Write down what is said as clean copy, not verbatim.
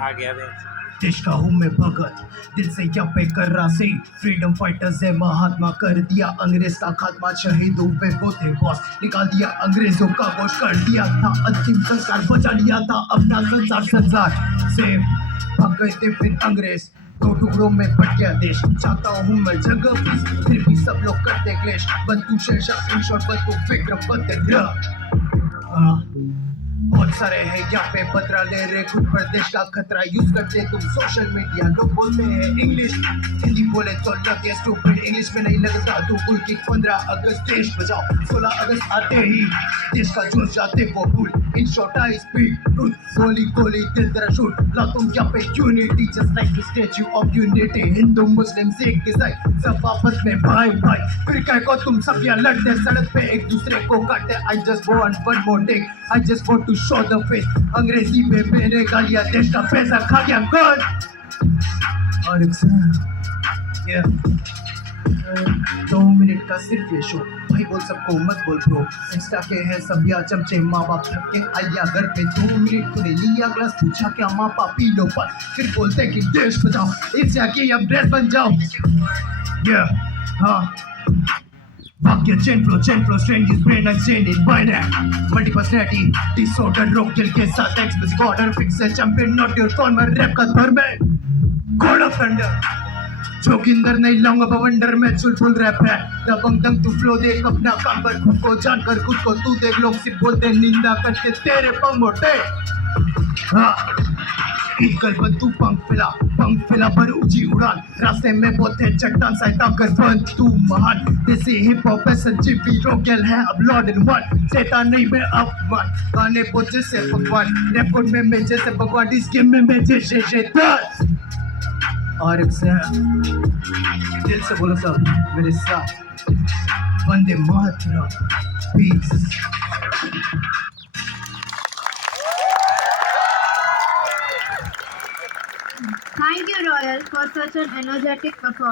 आ गया बेंच। देश का हूँ मैं भगत, दिल से यहाँ पे कर रहा से फ्रीडम फाइटर्स है महात्मा, कर दिया अंग्रेज का खात्मा, शहीदों पे वो थे बॉस, निकाल दिया अंग्रेजों का वोट, कर दिया था अंतिम संस्कार, बचा लिया था अपना संसार संसार से। भाग गए थे फिर अंग्रेज, दो टुकड़ों में बट गया देश, चाहता हूँ मैं जगह पीस, फिर भी सब लोग करते क्लेश, बन तू शेरशाह इन शॉर्ट, बन तू विक्रम बंदर। बहुत सारे हैं यहाँ पे बतरा ले रहे खुद पर, देश का खतरा यूज करते तुम सोशल मीडिया, लोग बोलते हैं इंग्लिश, हिंदी बोले तो लगे स्टूपिड, इंग्लिश में नहीं लगता तू कुल की 15 अगस्त देश बचाओ, 16 अगस्त आते ही देश का जोश जाते वो भूल, in short I speak truth, गोली गोली दिल तेरा शूट, लातों यहाँ पे unity just like the statue of unity, हिंदू मुस्लिम सिख ईसाई सब आपस में भाई भाई, फिर कह को तुम सब यहाँ लड़ते सड़क पे एक दूसरे को काटते, I just want one more day, I just want to show the face, अंग्रेजी में मेरे गालियां देश का पैसा खा गया कौन, और yeah. 2 मिनट का सिर्फ ये शो, भाई बोल सबको मत बोल ब्रो, इंस्टा के है सब या चमचे, माँ बाप थक के आया घर पे, 2 मिनट तूने लिया ग्लास, पूछा क्या माँ बाप पी लो पर, फिर बोलते कि देश बचाओ, इससे आके अब ड्रेस बन जाओ, हाँ वाक्य chain flow strange is brain unchained in binary multi personality disorder, रोक दिल के साथ एक्सप्लिसिट ऑर्डर, फिक्स है champion not your former, rap का धर्म है गॉड ऑफ थंडर, जोगिंदर नहीं लाऊंगा बवंडर में, चुलबुल रैप है दबंग दंग, तू फ्लो देख अपना काम कर, खुद को जानकर खुद को तू देख, लोग सिर्फ बोलते निंदा करते तेरे पंख मोटे, हाँ ईगल बन तू पंख फिला पर ऊंची उड़ान, रास्ते में बहुत है चट्टान सहायता कर बंद तू महान, देसी हिप हॉप है संजीवी रोकेल है अब लॉर्ड इन वन, शैतान नहीं मैं अपमान, गाने बोल जैसे भगवान, रैप कोड में मैं जैसे भगवान, इस गेम में मैं जैसे शैतान, और दिल से बोलो सब मेरे साथ, Vande Mataram, piece. Thank you, Royal, for such an energetic performance.